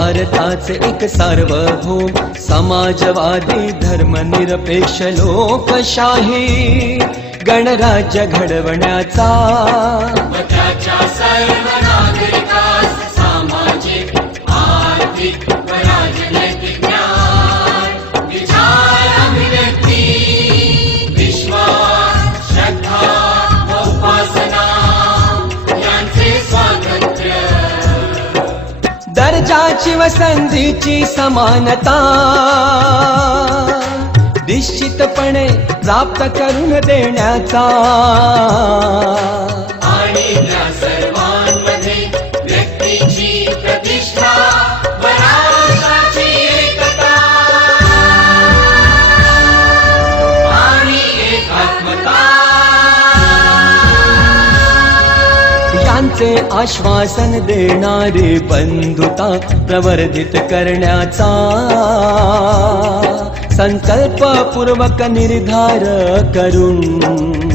भारताचे एक सार्वभौम समाजवादी धर्मनिरपेक्ष लोकशाही गणराज्य घडवण्याचा त्याच्या सर्व नागरिकास सामाजिक आर्थिक व राजनैतिक न्याय विचार अभिव्यक्ती विश्वास श्रद्धा व उपासना यांचे स्वातंत्र्य दर्जाची व संधीची समानता निश्चितपणे प्राप्त करून देण्याचा आणि त्या सर्वांमध्ये व्यक्तीची प्रतिष्ठा व राष्ट्राची एकता आणि एकात्मता यांचे आश्वासन देणारी बंधुता प्रवर्धित करण्याचा संकल्पपूर्वक निर्धार करून